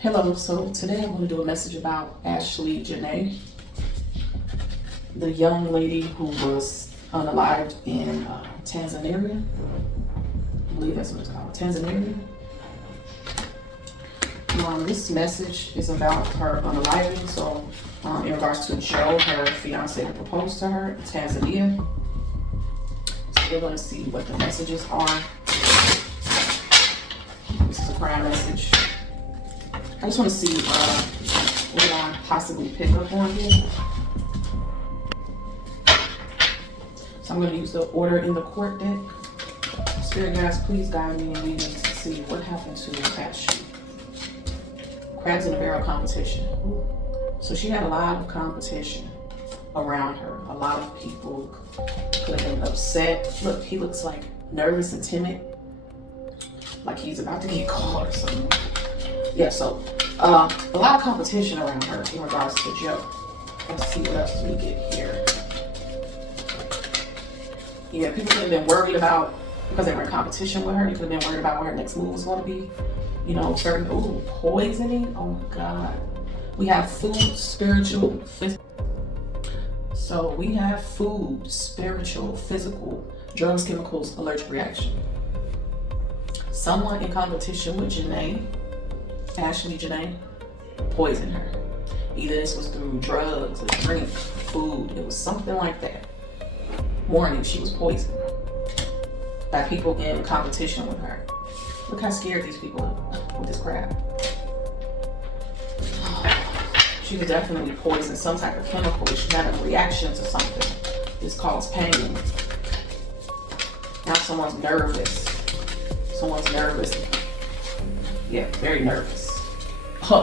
Hello, so today I'm going to do a message about Ashley Janae, the young lady who was unalived in Tanzania. I believe that's what it's called, Tanzania. This message is about her unaliving, so in regards to Joe, her fiancé who proposed to her in Tanzania. So we're going to see what the messages are. This is a prayer message. I just want to see what I possibly pick up on here. So I'm going to use the Order in the Court deck. Spirit guides, please guide me and lead me to see what happened to Ashley. Crabs in a barrel competition. So she had a lot of competition around her. A lot of people could have been upset. Look, he looks like nervous and timid, like he's about to get caught or something. Yeah, so a lot of competition around her in regards to Joe. Let's see what else we get here. Yeah, people could have been worried about, because they were in competition with her, they could have been worried about what her next move was going to be. You know, certain, poisoning. Oh my God. We have food, spiritual, physical. So we have food, spiritual, physical, drugs, chemicals, allergic reaction. Someone in competition with Janae, Ashley Janae, poisoned her. Either this was through drugs, a drink, food. It was something like that. Warning, she was poisoned by people in competition with her. Look how scared these people are with this crab. She was definitely poisoned, some type of chemical. She had a reaction to something. This caused pain. Now someone's nervous. Someone's nervous. Yeah, very nervous.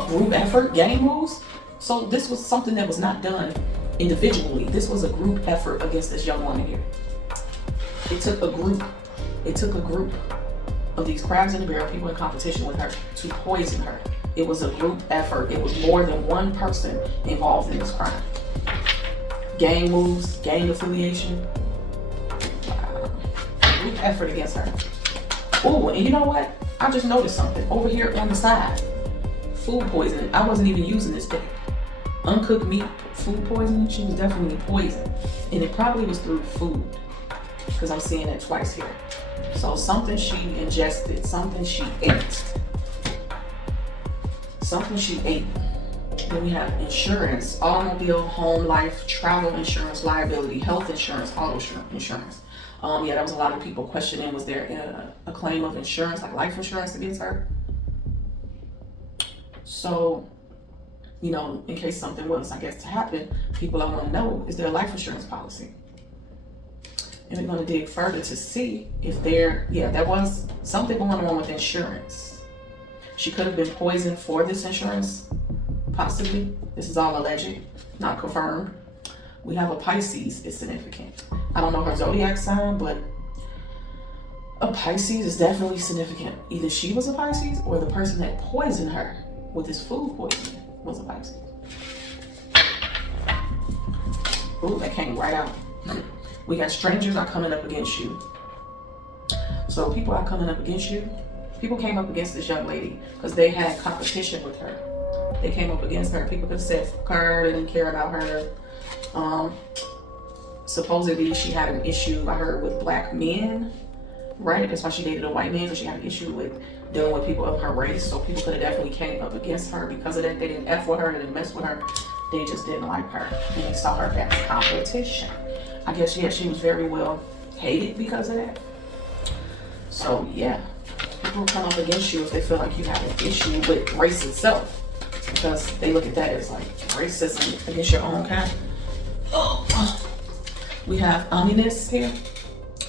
Group effort, gang moves. So this was something that was not done individually. This was a group effort against this young woman here. It took a group of these crabs in the barrel, people in competition with her, to poison her. It was a group effort. It was more than one person involved in this crime. Gang moves, gang affiliation. Group effort against her. Oh, and you know what? I just noticed something over here on the side. Food poisoning. I wasn't even using this deck. Uncooked meat, food poisoning. She was definitely poisoned. And it probably was through food, because I'm seeing it twice here. So something she ingested, something she ate. Something she ate. Then we have insurance, automobile, home, life, travel insurance, liability, health insurance, auto insurance. Yeah, there was a lot of people questioning, was there a claim of insurance, like life insurance against her? So, you know, in case something was, I guess, to happen, people I want to know, is there a life insurance policy? And we're going to dig further to see if there was something going on with insurance. She could have been poisoned for this insurance, possibly. This is all alleged, not confirmed. We have a Pisces is significant. I don't know her zodiac sign, but a Pisces is definitely significant. Either she was a Pisces or the person that poisoned her with this food poisoning was a Pisces. Ooh, that came right out. We got strangers are coming up against you. So people are coming up against you. People came up against this young lady because they had competition with her. They came up against her. People could have said fuck her, they didn't care about her. Supposedly she had an issue, I heard, with black men, right? That's why she dated a white man, because she had an issue with dealing with people of her race. So people could have definitely came up against her because of that. They didn't F with her, they didn't mess with her. They just didn't like her. And they saw her as competition. I guess, yeah, she was very well hated because of that. So, yeah, people will come up against you if they feel like you have an issue with race itself, because they look at that as like racism against your own kind. We have ominous here.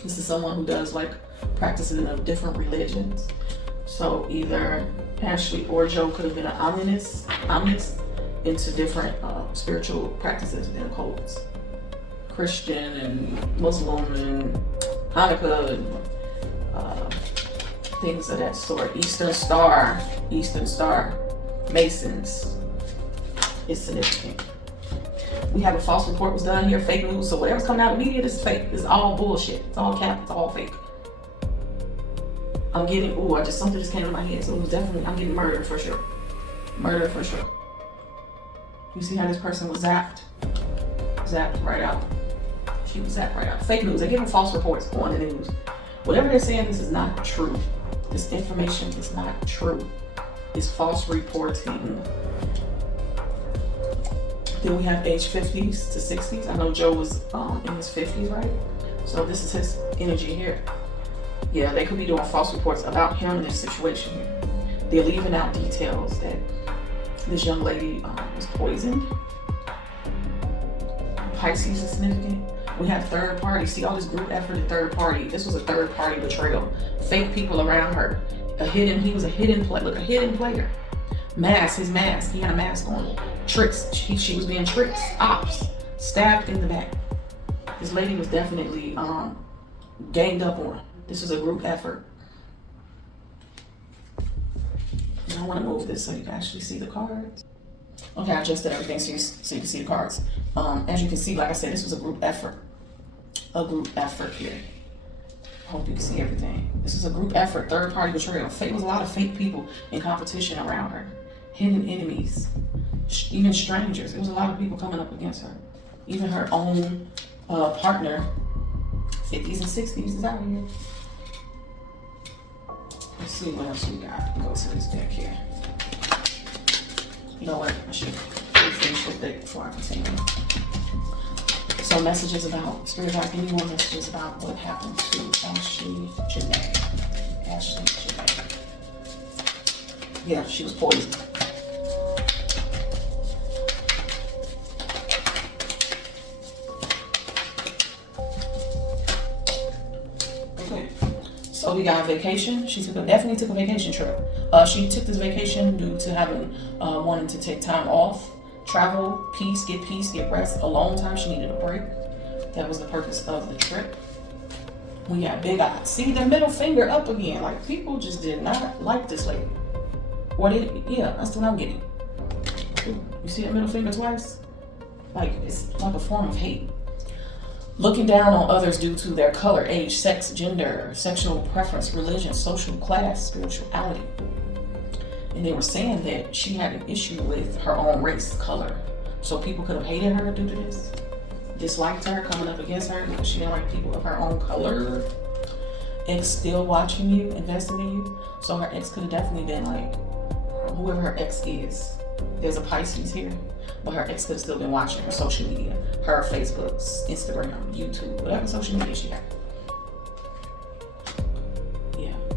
This is someone who does like practices in different religions. So either Ashley or Joe could have been an ominous into different spiritual practices and cults. Christian and Muslim and Hanukkah and things of that sort. Eastern Star, Masons is significant. We have a false report was done here, fake news. So whatever's coming out of the media, this is fake. This is all bullshit. It's all cap. It's all fake. I'm getting, something just came to my head. So it was definitely, I'm getting murdered for sure. Murder for sure. You see how this person was zapped? Zapped right out. She was zapped right out. Fake news. They're giving false reports on the news. Whatever they're saying, this is not true. This information is not true. It's false reporting. Then we have age 50s to 60s. I know Joe was in his 50s, right? So this is his energy here. Yeah, they could be doing false reports about him in this situation here. They're leaving out details that this young lady was poisoned. Pisces is significant. We have third party. See all this group effort and third party. This was a third party betrayal. Fake people around her. He was a hidden player. Look, a hidden player. Mask, his mask. He had a mask on. Tricks. She was being tricked. Ops. Stabbed in the back. This lady was definitely ganged up on. This was a group effort. And I want to move this so you can actually see the cards. Okay, I adjusted everything so you can see the cards. As you can see, like I said, this was a group effort. A group effort here. Hope you can see everything. This is a group effort, third party betrayal. Fake was a lot of fake people in competition around her. Hidden enemies. Even strangers. There was a lot of people coming up against her. Even her own partner, 50s and 60s, is out here. Let's see what else we got. Go to this deck here. You know what? I should finish this deck before I continue. So messages about Spirit Guide, any more messages about what happened to Ashley Janae. Ashley Janae. Yeah, she was poisoned. Okay. So we got a vacation. She definitely took a vacation trip. She took this vacation due to having wanting to take time off. Travel, peace, get rest, alone time. She needed a break. That was the purpose of the trip. We got big eyes. See the middle finger up again. Like people just did not like this lady. Yeah, that's what I'm getting. You see that middle finger twice? Like it's like a form of hate. Looking down on others due to their color, age, sex, gender, sexual preference, religion, social class, spirituality. And they were saying that she had an issue with her own race, color. So people could have hated her due to this. Disliked her, coming up against her because she didn't like people of her own color. Ex still watching you, investing in you. So her ex could have definitely been like, whoever her ex is. There's a Pisces here. But her ex could have still been watching her social media. Her Facebook, Instagram, YouTube, whatever social media she had.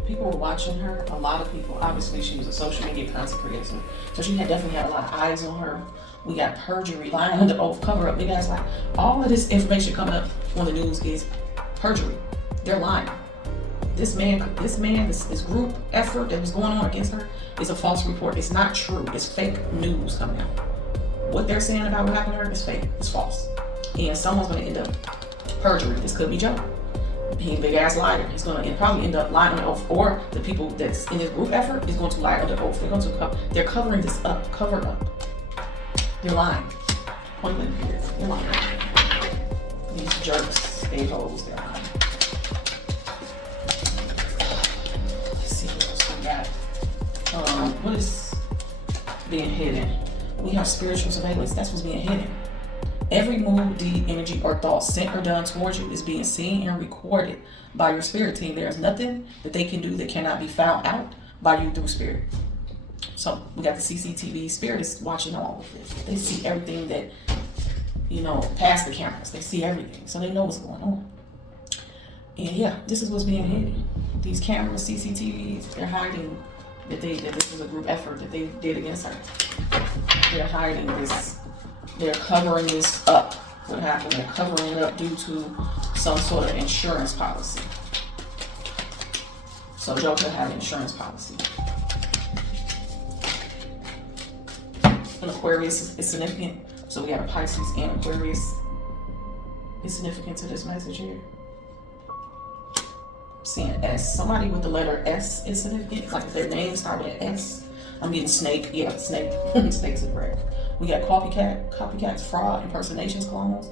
People were watching her, a lot of people. Obviously, she was a social media content creator, so she definitely had a lot of eyes on her. We got perjury, lying under oath, cover up. Big ass lie. All of this information coming up on the news is perjury. They're lying. This group effort that was going on against her is a false report. It's not true. It's fake news coming out. What they're saying about what happened to her is fake. It's false. And someone's going to end up perjury. This could be Joe. He's a big ass liar. He's going to probably end up lying on the oath, or the people that's in this group effort is going to lie on the oath. They're covering this up. Cover up. They're lying. Point blank period. They're lying. These jerks, a-holes, they're lying. Let's see what else we got. What is being hidden? We have spiritual surveillance. That's what's being hidden. Every move, deed, energy, or thought sent or done towards you is being seen and recorded by your spirit team. There is nothing that they can do that cannot be found out by you through spirit. So we got the CCTV. Spirit is watching all of this. They see everything that, past the cameras. They see everything. So they know what's going on. And yeah, this is what's being hidden. These cameras, CCTVs, they're hiding that this was a group effort that they did against her. They're hiding this. They're covering this up. What happened? They're covering it up due to some sort of insurance policy. So Joe could have an insurance policy. An Aquarius is significant. So we have a Pisces and Aquarius. It's significant to this message here. I'm seeing S. Somebody with the letter S is significant. Like if their name start with an S. I'm getting snake. Yeah, snake. Snakes are correct. We got copycats, fraud, impersonations, clones.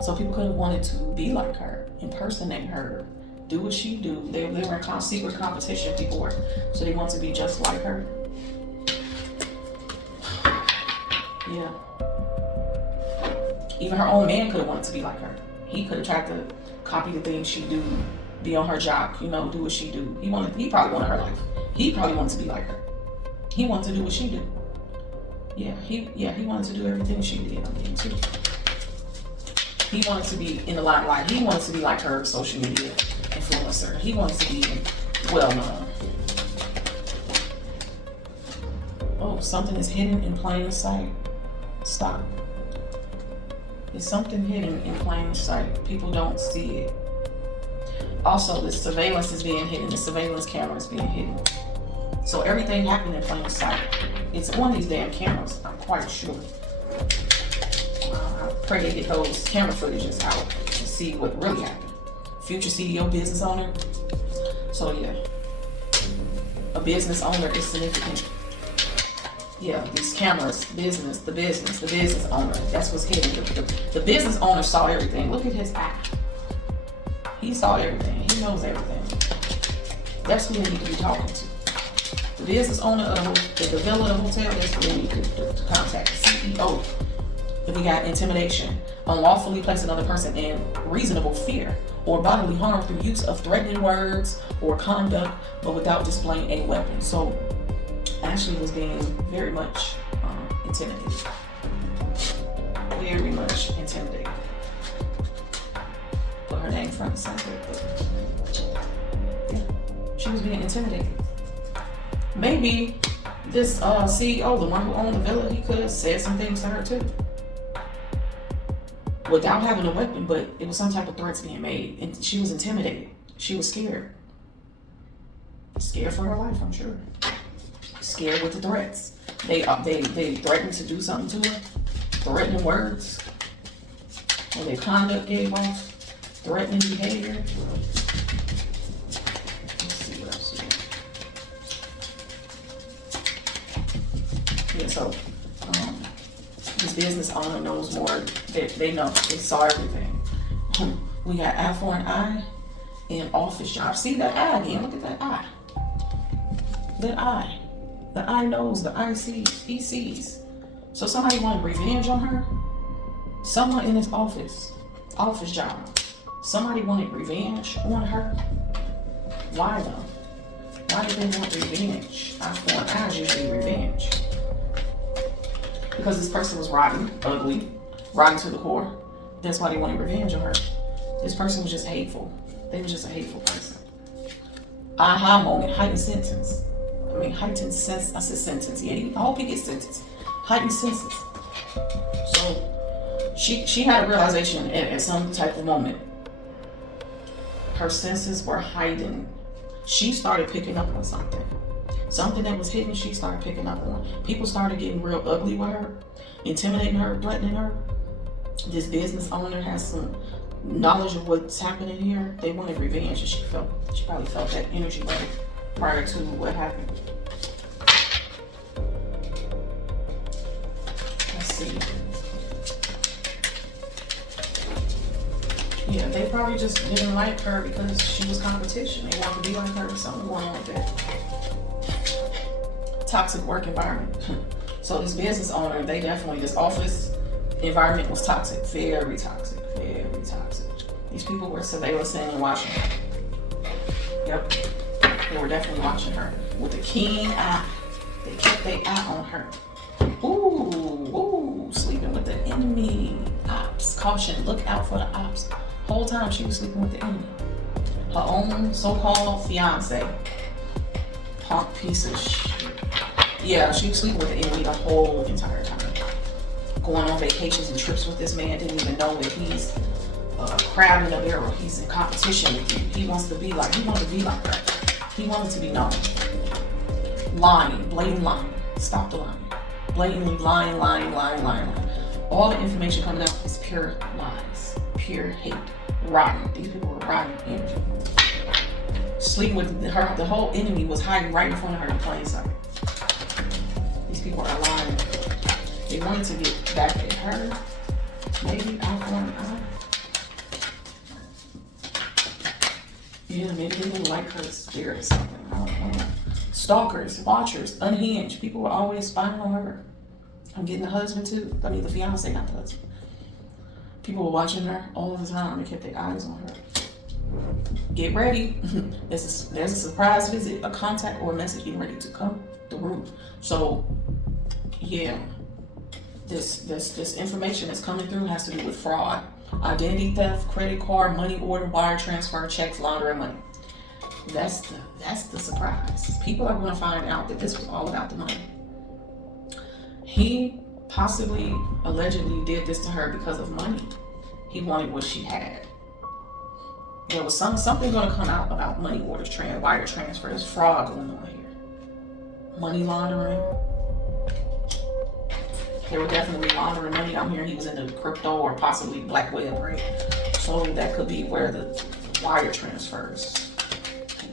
So people could have wanted to be like her, impersonate her, do what she do. They were in secret competition, people were. So they want to be just like her. Yeah. Even her own man could have wanted to be like her. He could have tried to copy the things she do, be on her job, you know, do what she do. He probably wanted her life. He probably wanted to be like her. He wanted to do what she do. Yeah, he wanted to do everything she did. I'm getting too. He wanted to be in the limelight. He wanted to be like her social media influencer. He wanted to be well known. Oh, something is hidden in plain sight. Stop. There's something hidden in plain sight. People don't see it. Also, the surveillance is being hidden. The surveillance camera is being hidden. So everything happened in plain sight. It's on these damn cameras, I'm quite sure. I pray they get those camera footages out to see what really happened. Future CEO, business owner. So yeah, a business owner is significant. Yeah, these cameras, the business owner. That's what's hidden. The business owner saw everything. Look at his eye. He saw everything. He knows everything. That's who we need to be talking to. The business owner of the developer of the hotel, that's who we need to contact. The CEO. If we got intimidation, unlawfully place another person in reasonable fear or bodily harm through use of threatening words or conduct, but without displaying a weapon. So Ashley was being very much intimidated. Very much intimidated. Put her name front and center, but yeah, she was being intimidated. Maybe this CEO, the one who owned the villa, he could have said some things to her too. Without having a weapon, but it was some type of threats being made, and she was intimidated. She was scared. Scared for her life, I'm sure. Scared with the threats. They threatened to do something to her. Threatening words. Or their conduct gave off. Threatening behavior. Let's see what else we got. Yeah, so this business owner knows more. They know. They saw everything. We got eye for an eye and office job. See that eye again. Look at that eye. That eye. The eye knows, the eye sees, he sees. So somebody wanted revenge on her? Someone in his office job. Somebody wanted revenge on her? Why though? Why did they want revenge? Eye for an eye is usually revenge. Because this person was rotten, ugly, rotten to the core. That's why they wanted revenge on her. This person was just hateful. They were just a hateful person. Aha moment, heightened sentence. Heightened sense. I said sentence. Yeah, I hope he gets sentenced. Heightened senses. So she had a realization at some type of moment. Her senses were heightened. She started picking up on something. Something that was hidden, she started picking up on. People started getting real ugly with her, intimidating her, threatening her. This business owner has some knowledge of what's happening here. They wanted revenge, and she probably felt that energy prior to what happened. Let's see. Yeah, they probably just didn't like her because she was competition. They wanted to be like her or something going on with that. Toxic work environment. So this business owner, this office environment was toxic. Very toxic. Very toxic. These people were surveilling and watching her. Yep. They were definitely watching her with a keen eye. They kept their eye on her. Ooh, sleeping with the enemy. Ops. Caution, look out for the ops. Whole time she was sleeping with the enemy. Her own so-called fiancé. Punk piece of shit. Yeah, she was sleeping with the enemy the whole entire time. Going on vacations and trips with this man, didn't even know that he's crab in a barrel. He's in competition with you. He wanted to be like her. He wanted to be known. Lying, blatant lying. Stop the lying. Blatantly lying. All the information coming out is pure lies, pure hate, rotten. These people were rotten energy. Sleeping with her, the whole enemy was hiding right in front of her in plain sight. These people are lying. They wanted to get back at her. Maybe eye for an eye. Yeah, maybe they didn't like her spirit or something. I don't know. Stalkers, watchers, unhinged. People were always spying on her. I'm getting the husband too. I mean, the fiance, not the husband. People were watching her all the time. They kept their eyes on her. Get ready. There's a surprise visit, a contact, or a message getting ready to come through. So, yeah, this information that's coming through has to do with fraud, identity theft, credit card, money order, wire transfer, checks, laundering money. That's the surprise. People are going to find out that this was all about the money. He possibly, allegedly did this to her because of money. He wanted what she had. There was something going to come out about money orders, wire transfers, fraud going on here. Money laundering. They were definitely laundering money. I'm hearing he was into crypto or possibly black web, right? So that could be where the wire transfers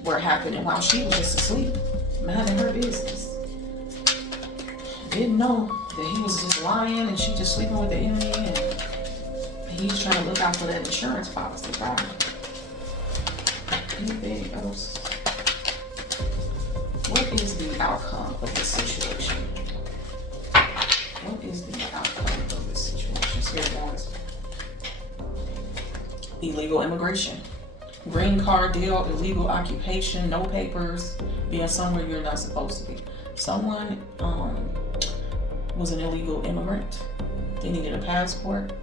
were happening while she was just asleep, minding her business. Didn't know that he was just lying and she just sleeping with the enemy, and he's trying to look out for that insurance policy. Right? Anything else? What is the outcome of this situation? What is the outcome of this situation? Spirit guys. Illegal immigration. Green card deal, illegal occupation, no papers, being somewhere you're not supposed to be. Someone was an illegal immigrant. They needed a passport.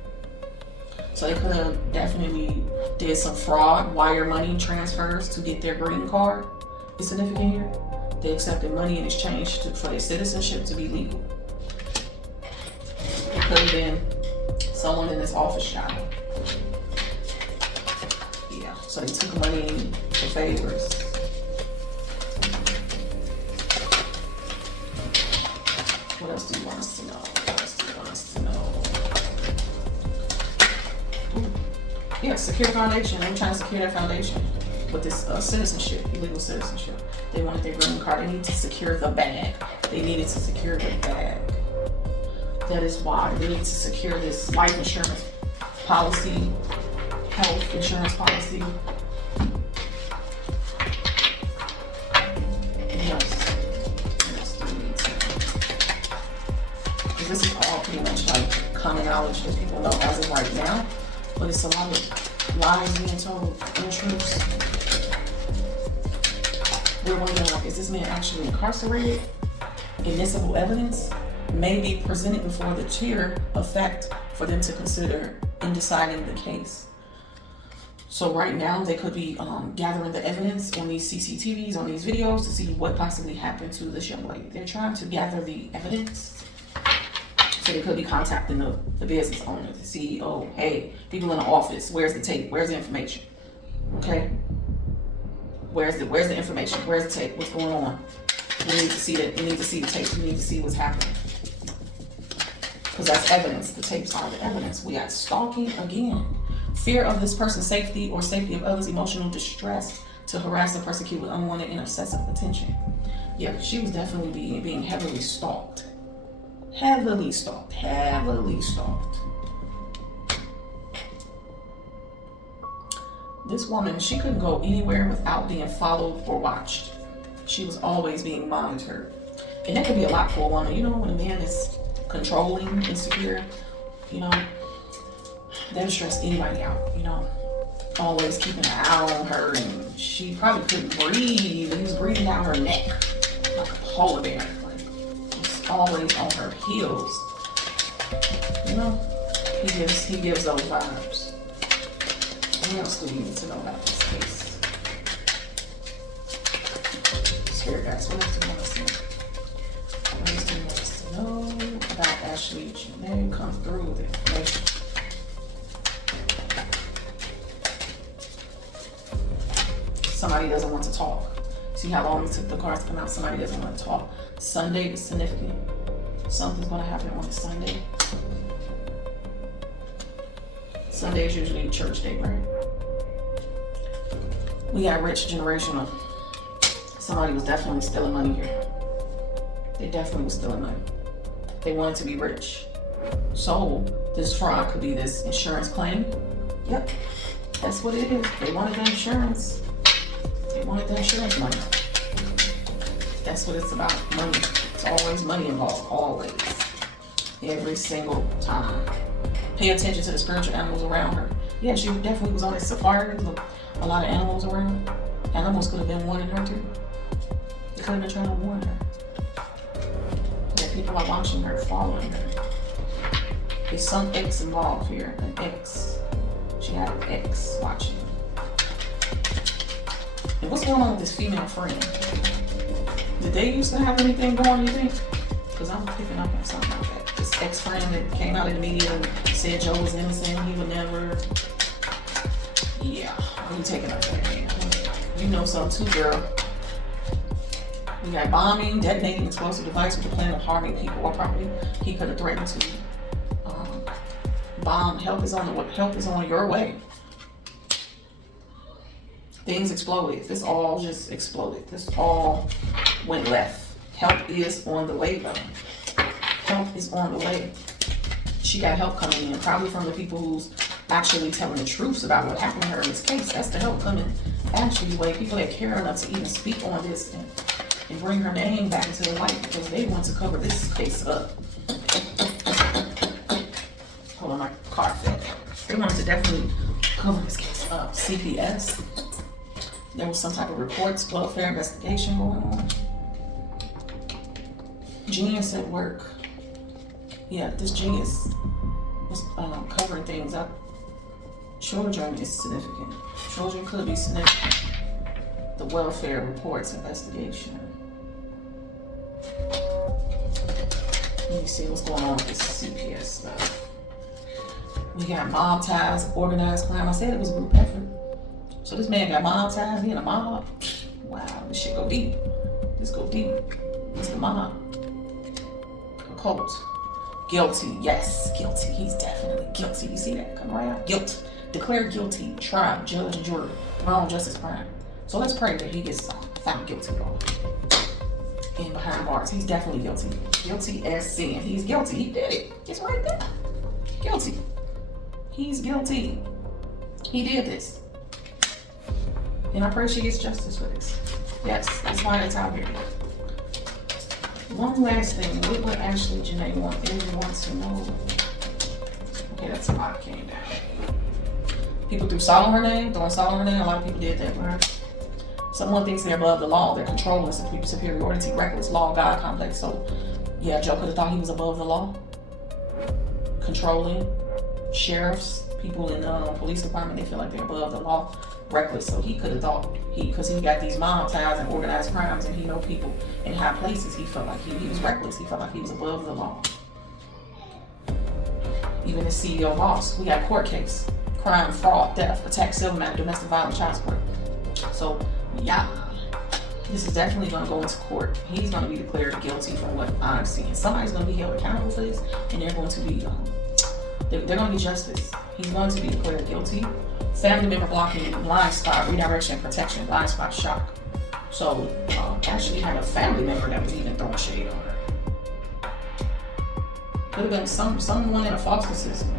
So they could have definitely did some fraud, wire money transfers to get their green card. It's significant here. They accepted money in exchange for their citizenship to be legal. It could have been someone in this office job. Yeah, so they took money for favors. What else do you want us to know? What else do you want us to know? Yeah, secure foundation. They were trying to secure their foundation with this citizenship, illegal citizenship. They wanted their green card. They needed to secure the bag. They needed to secure the bag. That is why they need to secure this life insurance policy, health insurance policy. Yes, we need to. Because this is all pretty much like common knowledge that people know as of right now. But it's a lot of lies being told in truths. We're wondering, like, is this man actually incarcerated? Admissible evidence may be presented before the chair of fact for them to consider in deciding the case. So right now they could be gathering the evidence on these CCTVs, on these videos to see what possibly happened to this young lady. They're trying to gather the evidence. So they could be contacting the business owner, the CEO. Hey, people in the office, where's the tape? Where's the information? Okay. Where's the information? Where's the tape? What's going on? We need to see that. We need to see the tape. We need to see what's happening. Because that's evidence. The tapes are the evidence. We got stalking again. Fear of this person's safety or safety of others, emotional distress to harass and persecute with unwanted and excessive attention. Yeah, she was definitely being heavily stalked. Heavily stalked. Heavily stalked. This woman, she couldn't go anywhere without being followed or watched. She was always being monitored. And that could be a lot for a woman. You know, when a man is controlling, insecure, you know, that'll stress anybody out, you know. Always keeping an eye on her, and she probably couldn't breathe. He was breathing down her neck like a polar bear. Like, just always on her heels. You know, he gives those vibes. What else do we need to know about this case? Spirit guys, what else do you want us to know? What else do you want us to know about Ashley Janae? Come through with information. Somebody doesn't want to talk. See how long it took the cards to come out? Somebody doesn't want to talk. Sunday is significant. Something's going to happen on a Sunday. Sunday is usually a church day, right? We got rich generational. Somebody was definitely stealing money here. They definitely was stealing money. They wanted to be rich. So this fraud could be this insurance claim. Yep, that's what it is. They wanted the insurance. They wanted the insurance money. That's what it's about, money. It's always money involved, always. Every single time. Pay attention to the spiritual animals around her. Yeah, she definitely was on a safari. There's a lot of animals around. Animals could have been warning her too. They could have been trying to warn her. Yeah, people are watching her, following her. There's some ex involved here. An ex. She had an ex watching. And what's going on with this female friend? Did they used to have anything going, you think? Because I'm picking up on something like that. This ex-friend that came out in the media and said Joe was innocent, he would never. Yeah, what are you taking up there, man? You know something too, girl. We got bombing, detonating explosive device with the plan of harming people or property. He could have threatened to bomb. Help is on your way. Things exploded. This all just exploded. This all went left. Help is on the way, though. Help is on the way. She got help coming in, probably from the people who's actually telling the truth about what happened to her in this case. That's the help coming Ashley's way. People that care enough to even speak on this and bring her name back into the light because they want to cover this case up. Hold on, my car fell. They wanted to definitely cover this case up. CPS. There was some type of reports, welfare investigation going on. Genius at work. Yeah, this genius was covering things up. Children is significant. Children could be significant. The welfare reports investigation. Let me see what's going on with this CPS stuff. We got mob ties, organized crime. I said it was a group effort. So this man got mob ties, he in a mob. Wow, this shit go deep. This go deep. It's the mob. Occult. Guilty, yes, guilty. He's definitely guilty. You see that? Come right out. Guilt. Declared guilty. Trial, judge, and jury. Wrong justice crime. So let's pray that he gets found guilty, y'all. And behind bars, he's definitely guilty. Guilty as sin. He's guilty. He did it. It's right there. Guilty. He's guilty. He did this. And I pray she gets justice for this. Yes, that's why it's out here. One last thing. What would Ashley Janae want everyone to know? Okay, that's a lot came down. People threw salt on her name, throwing salt on her name. A lot of people did that, right? Someone thinks they're above the law. They're controlling, superiority, reckless, law, God complex. So, yeah, Joe could have thought he was above the law. Controlling, sheriffs, people in the police department, they feel like they're above the law. Reckless, so he could have thought because he got these mob ties and organized crimes and he know people in high places, he felt like he was reckless. He felt like he was above the law. Even the CEO boss, we got court case, crime, fraud, theft, attack, civil matter, domestic violence, child support. So yeah, this is definitely going to go into court. He's going to be declared guilty from what I'm seeing. Somebody's going to be held accountable for this, and they're going to be they're going to be justice. He's going to be declared guilty. Family member blocking, blind spot, redirection, protection, blind spot, shock. So, Ashley had a family member that was even throwing shade on her. Could have been someone in a foster system.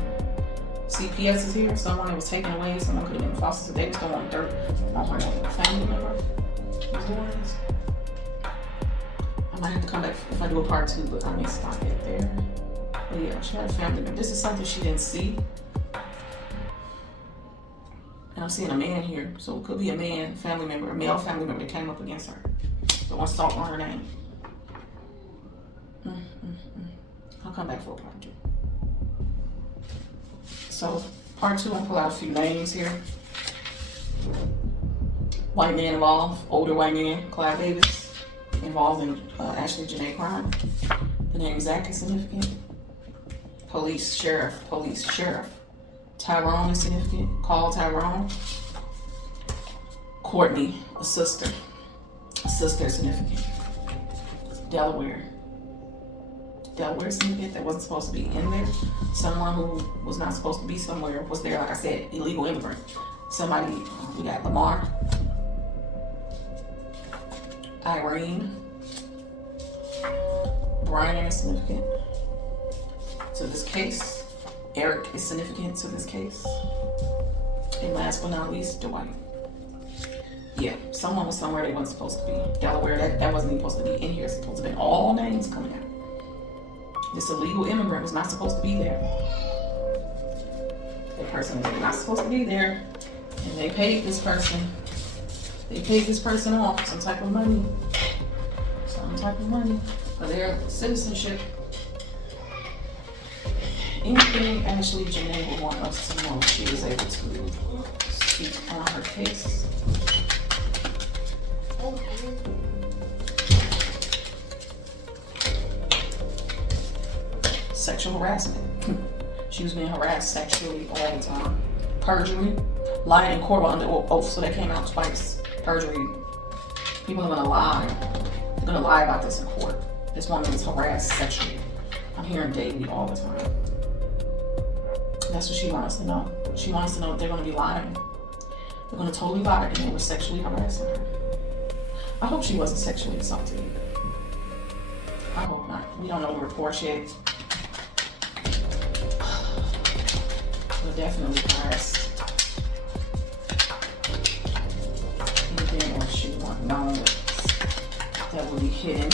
CPS is here, someone that was taken away, someone could have been in a foster system. They was throwing dirt on her family member. Who's doing this? I might have to come back if I do a part 2, but I may stop it there. But yeah, she had a family member. This is something she didn't see. And I'm seeing a man here, so it could be a man, family member, a male family member that came up against her. So one salt on her name. I'll come back for a part 2. So part 2, I'll pull out a few names here. White man involved, older white man, Clive Davis, involved in Ashley Janae crime. The name Zach is significant. Police, sheriff. Tyrone is significant. Call Tyrone. Courtney, a sister. A sister is significant. Delaware is significant. That wasn't supposed to be in there. Someone who was not supposed to be somewhere was there. Like I said, illegal immigrant. Somebody, we got Lamar. Irene. Brian is significant to this case. Eric is significant to this case. And last but not least, Dwight. Yeah, someone was somewhere they wasn't supposed to be. Delaware, that wasn't even supposed to be in here. It's supposed to be all names coming out. This illegal immigrant was not supposed to be there. That person was not supposed to be there. And they paid this person. They paid this person off some type of money. Some type of money for their citizenship. Anything Ashley Janae would want us to know, she was able to speak on her case. Sexual harassment. She was being harassed sexually all the time. Perjury. Lying in court under oath, so that came out twice. Perjury. People are gonna lie. They're gonna lie about this in court. This woman is harassed sexually. I'm hearing daily all the time. That's what she wants us to know. She wants us to know that they're gonna be lying. They're gonna totally lie, and they were sexually harassing her. I hope she wasn't sexually assaulted either. I hope not. We don't know the reports yet. But definitely harassed. Anything else she would want known that would be hidden.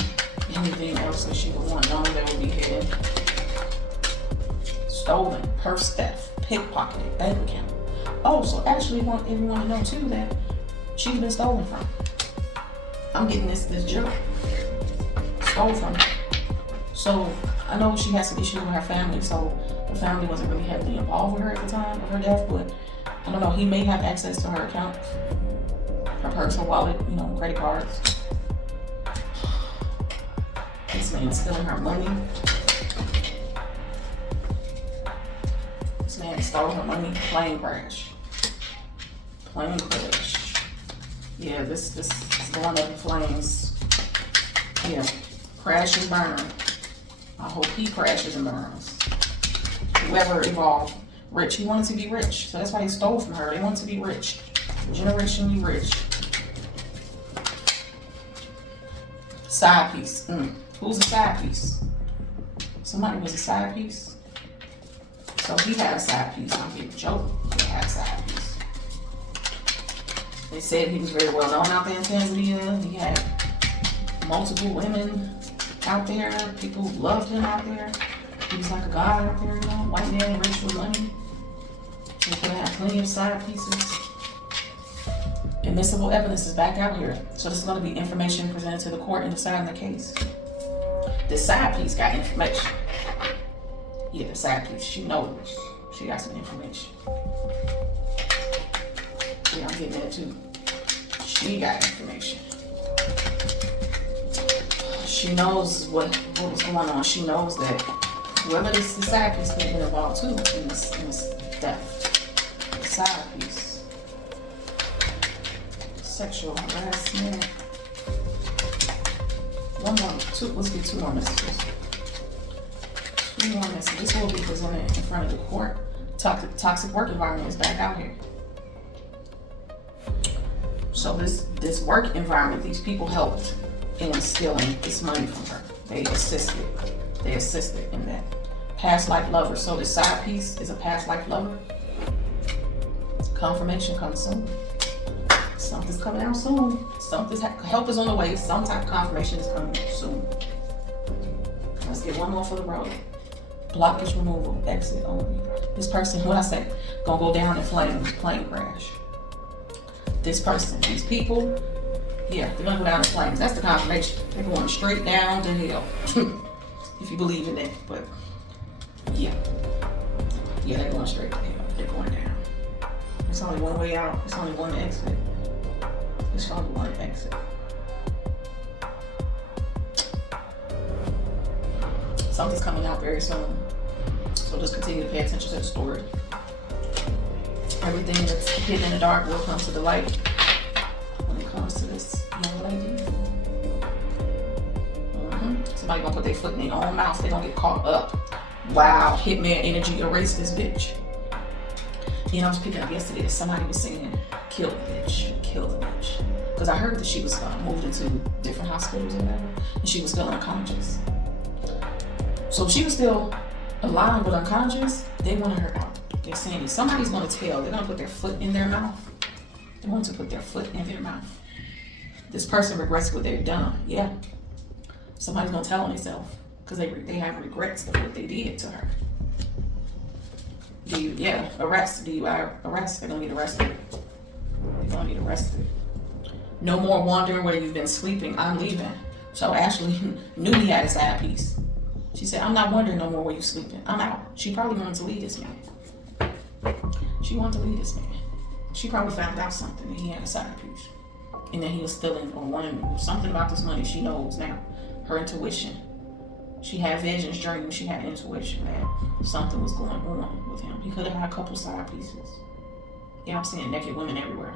Anything else that she would want known that would be hidden. Stolen, purse theft, pickpocketed, bank account. Oh, so Ashley want everyone to know too that she's been stolen from. I'm getting this joke. Stole from her. So I know she has some issues with her family, so the family wasn't really heavily involved with her at the time of her death, but I don't know, he may have access to her accounts, her purse, her wallet, credit cards. This man is stealing her money. This man stole her money. Plane crash. Plane crash. Yeah, this is going up in flames. Yeah, crash and burn. I hope he crashes and burns. Whoever involved, rich. He wanted to be rich, so that's why he stole from her. They wanted to be rich, generationally rich. Side piece. Who's a side piece? Somebody was a side piece. So he had a side piece. I'm getting a joke. He had a side piece. They said he was very well known out there in Tanzania. He had multiple women out there. People loved him out there. He was like a god out there, white man, rich with money. He could have plenty of side pieces. Admissible evidence is back out here. So this is going to be information presented to the court in deciding the case. This side piece got information. Yeah, the side piece, she knows. She got some information. Yeah, I'm getting that too. She got information. She knows what was going on. She knows that whoever this side piece could have been involved too in this death. The side piece. Sexual harassment. Let's get two more messages. Two more messages. This will be presented in front of the court. Toxic work environment is back out here. So this work environment, these people helped in stealing this money from her. They assisted in that. Past life lover. So this side piece is a past life lover. Confirmation comes soon. Something's coming out soon. Help is on the way. Some type of confirmation is coming soon. Let's get one more for the road. Blockage removal. Exit only. This person, what I say, gonna go down in flames. Plane crash. This person, these people, yeah, they're gonna go down in flames. That's the confirmation. They're going straight down to hell. If you believe in that. But yeah, they're going straight to hell. They're going down. There's only one way out. There's only one exit. There's only one exit. Something's coming out very soon. So just continue to pay attention to the story. Everything that's hidden in the dark will come to the light when it comes to this young lady. Somebody gonna put their foot in their own mouth. They're gonna get caught up. Wow, hitman energy, erase this bitch. I was picking up yesterday that somebody was saying, kill the bitch, kill the bitch. Because I heard that she was moved into different hospitals or whatever, and she was still unconscious. So if she was still alive but unconscious, they wanted her out. They're saying somebody's going to tell. They're going to put their foot in their mouth. They want to put their foot in their mouth. This person regrets what they've done. Yeah. Somebody's going to tell on themselves. because they have regrets of what they did to her. Arrest. Do you arrest? They're gonna get arrested. They're gonna get arrested. No more wandering where you've been sleeping. I'm leaving. So Ashley knew he had a side piece. She said, I'm not wondering no more where you're sleeping. I'm out. She probably wanted to leave this man. She wanted to leave this man. She probably found out something that he had a side piece. And that he was stealing or wanting something about this money. She knows now. Her intuition. She had visions, dreams. She had intuition that something was going on with him. He could have had a couple side pieces. Yeah, I'm seeing naked women everywhere.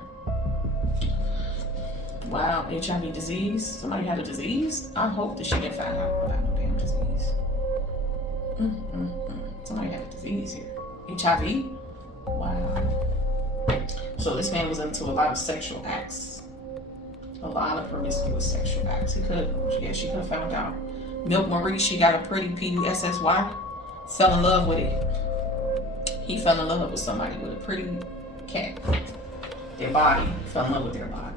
Wow, HIV disease. Somebody had a disease? I hope that she didn't find out about no damn disease. Somebody had a disease here. HIV? Wow. So this man was into a lot of sexual acts. A lot of promiscuous sexual acts. She could have found out. Milk Marie, she got a pretty PUSSY. Fell in love with it. He fell in love with somebody with a pretty cat. Their body. Fell in love with their body.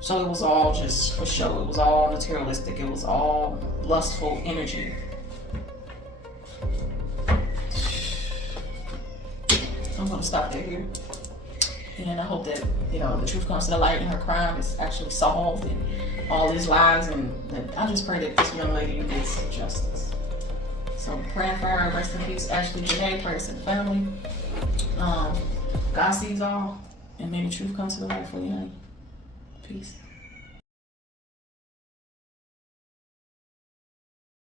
So it was all just for show. It was all materialistic. It was all lustful energy. I'm going to stop there here. And I hope that, the truth comes to the light and her crime is actually solved and all these lies. And I just pray that this young lady gets justice. So praying for her. Rest in peace, Ashley Janae. Prayers to the family. God sees all. And may the truth come to the light for you, honey. Peace.